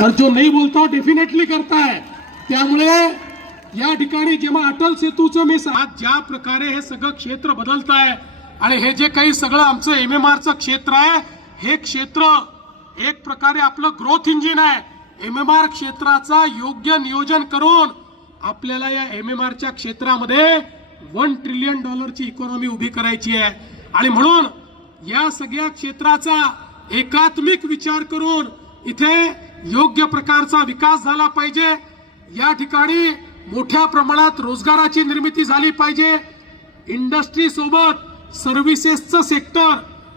और जो नहीं बोलता डेफिनेटली करता है। त्यामुळे या ठिकाणी जेव्हा अटल सेतूचं मी आज ज्या प्रकारे हे सगळं क्षेत्र बदलत आहे आणि हे जे काही सगळं आमचं एमएमआरचं क्षेत्र आहे, हे क्षेत्र एक प्रकारे आपलं ग्रोथ इंजिन आहे। एमएमआर क्षेत्राचा योग्य नियोजन करून आपल्याला या एमएमआरच्या क्षेत्रामध्ये $1 ट्रिलियन ची इकॉनॉमी उभी करायची आहे आणि म्हणून या सगळ्या क्षेत्राचा एकात्मिक विचार करून इथे योग्य प्रकारचा विकास झाला पाहिजे। या ठिकाणी मोठ्या प्रमाणात रोजगाराची निर्मिती झाली पाहिजे। इंडस्ट्री सोबत सर्व्हिसेसचं सेक्टर,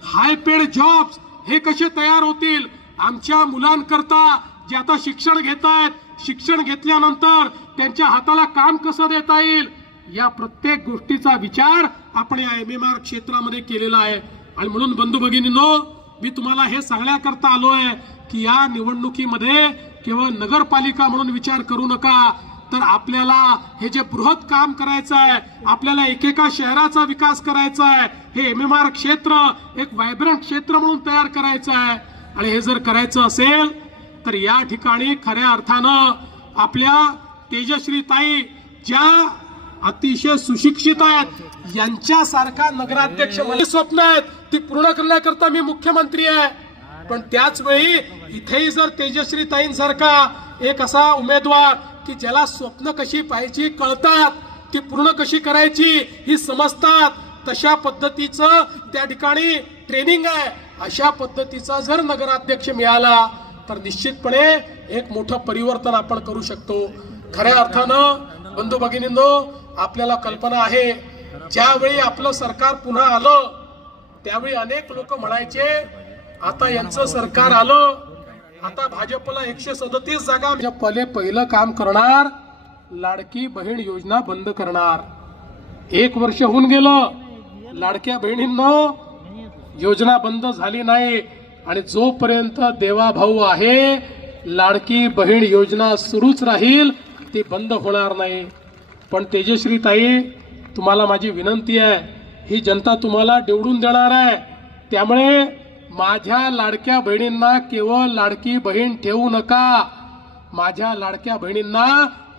हाय पेड जॉब्स हे कसे तयार होतील, आमच्या मुलांकरता जे आता शिक्षण घेत आहेत, शिक्षण घेतल्यानंतर त्यांच्या हाताला काम कसं देता येईल, या प्रत्येक गोष्टीचा विचार आपण या एमएमआर क्षेत्रामध्ये केलेला आहे। आणि म्हणून बंधू भगिनींनो, मी तुम्हाला हे सांगण्याकरता आलोय की या निवडणुकीमध्ये केवळ नगरपालिका म्हणून विचार करू नका, तर आपल्याला हे जे बृहत काम करायचं आहे, आपल्याला एकेका शहराचा विकास करायचा आहे, हे एमएमआर क्षेत्र एक व्हायब्रंट क्षेत्र म्हणून तयार करायचं आहे। आणि हे जर करायचं असेल तर या ठिकाणी खऱ्या अर्थानं आपल्या तेजश्री ताई ज्या अतिशय सुशिक्षित आहेत, यांच्यासारखा नगराध्यक्ष माझे स्वप्न आहेत, ती पूर्ण करण्याकरता मी मुख्यमंत्री आहे। पण त्याच वेळी इथेही जर तेजश्री ताईंसारखा एक असा उमेदवार की ज्याला स्वप्न कशी पाहायची कळतात, ती पूर्ण कशी करायची ही समजतात, तशा पद्धतीचं त्या ठिकाणी ट्रेनिंग आहे, अशा पद्धतीचा जर नगराध्यक्ष मिळाला तर निश्चितपणे एक मोठं परिवर्तन आपण करू शकतो। खऱ्या अर्थानं बंधू भगिनींनो, आपल्याला कल्पना आहे ज्यावेळी आपलं सरकार पुन्हा आलं त्यावेळी अनेक लोक म्हणायचे आता यांचं सरकार आलं, आता भाजपला 137 जागा। पहिलं काम करणार, लाडकी बहीण योजना बंद करणार। 1 वर्ष होऊन गेलं, लाडक्या बहिणींनो योजना बंद झाली नाही आणि जोपर्यंत देवा भाऊ आहे लाडकी बहीण योजना सुरूच राहील, ती बंद होणार नाही। पण तेजश्री ताई, तुम्हाला माझी विनंती आहे, ही जनता तुम्हाला निवडून देणार आहे, त्यामुळे माझ्या लाडक्या बहिणींना केवळ लाडकी बहीण ठेवू नका, माझ्या लाडक्या बहिणींना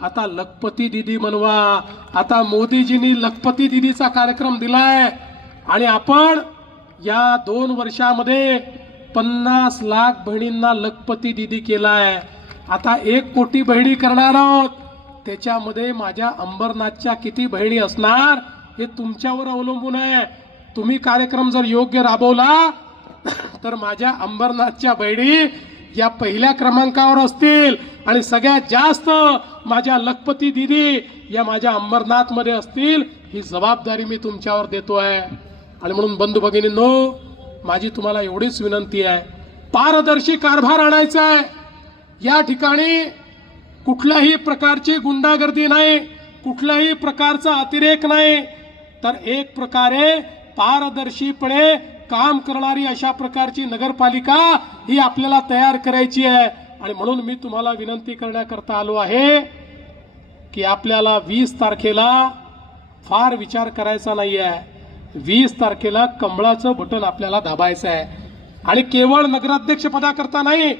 आता लखपती दीदी बनवा। आता मोदीजींनी लखपती दीदीचा कार्यक्रम दिलाय आणि आपण या 2 वर्षामध्ये 50 लाख बहिणींना लखपती दीदी केलाय। आता 1 कोटी बहिणी करणार आहोत, त्याच्यामध्ये माझ्या अंबरनाथच्या किती बहिणी असणार हे तुमच्यावर अवलंबून आहे। तुम्ही कार्यक्रम जर योग्य राबवला तर माझ्या अंबरनाथच्या बहिणी या पहिल्या क्रमांकावर असतील आणि सगळ्यात जास्त माझ्या लखपती दीदी या माझ्या अंबरनाथ मध्ये असतील, ही जबाबदारी मी तुमच्यावर देतोय। आणि म्हणून बंधू भगिनींनो, माझी तुम्हाला एवढीच विनंती आहे, पारदर्शी कारभार आणायचा आहे। या ठिकाणी कुठल्याही प्रकारची गुंडागर्दी नाही, कुठल्याही प्रकारचा अतिरेक नाही, तर एक प्रकारे पारदर्शीपणे काम करणारी अशा प्रकारची नगरपालिका ही आपल्याला तयार करायची आहे। आणि म्हणून मी तुम्हाला विनंती करण्याकरता आलो आहे की आपल्याला 20 तारखेला फार विचार करायचा नाही आहे। 20 तारखेला कमळाचं बटन आपल्याला दाबायचं आहे आणि केवळ नगराध्यक्ष पदाकरता नाही,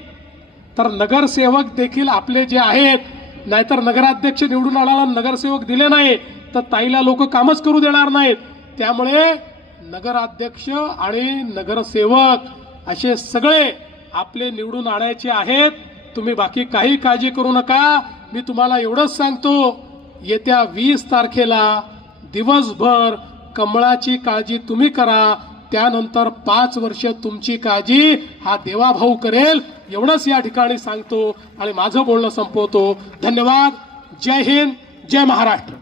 तर नगरसेवक देखील आपले जे आहेत, नाहीतर नगराध्यक्ष निवडून आणायला नगरसेवक दिले नाही तर ताईला लोक कामच करू देणार नाहीत। त्यामुळे नगराध्यक्ष आणि नगरसेवक असे सगळे आपले निवडून आणायचे आहेत। तुम्ही बाकी काही काळजी करू नका, मी तुम्हाला एवढंच सांगतो, येत्या 20 तारखेला दिवसभर कमळाची काळजी तुम्ही करा, त्यानंतर 5 वर्ष तुमची काळजी हा देवाभाऊ करेल, एवढंच या ठिकाणी सांगतो आणि माझं बोलणं संपवतो। धन्यवाद। जय हिंद, जय महाराष्ट्र।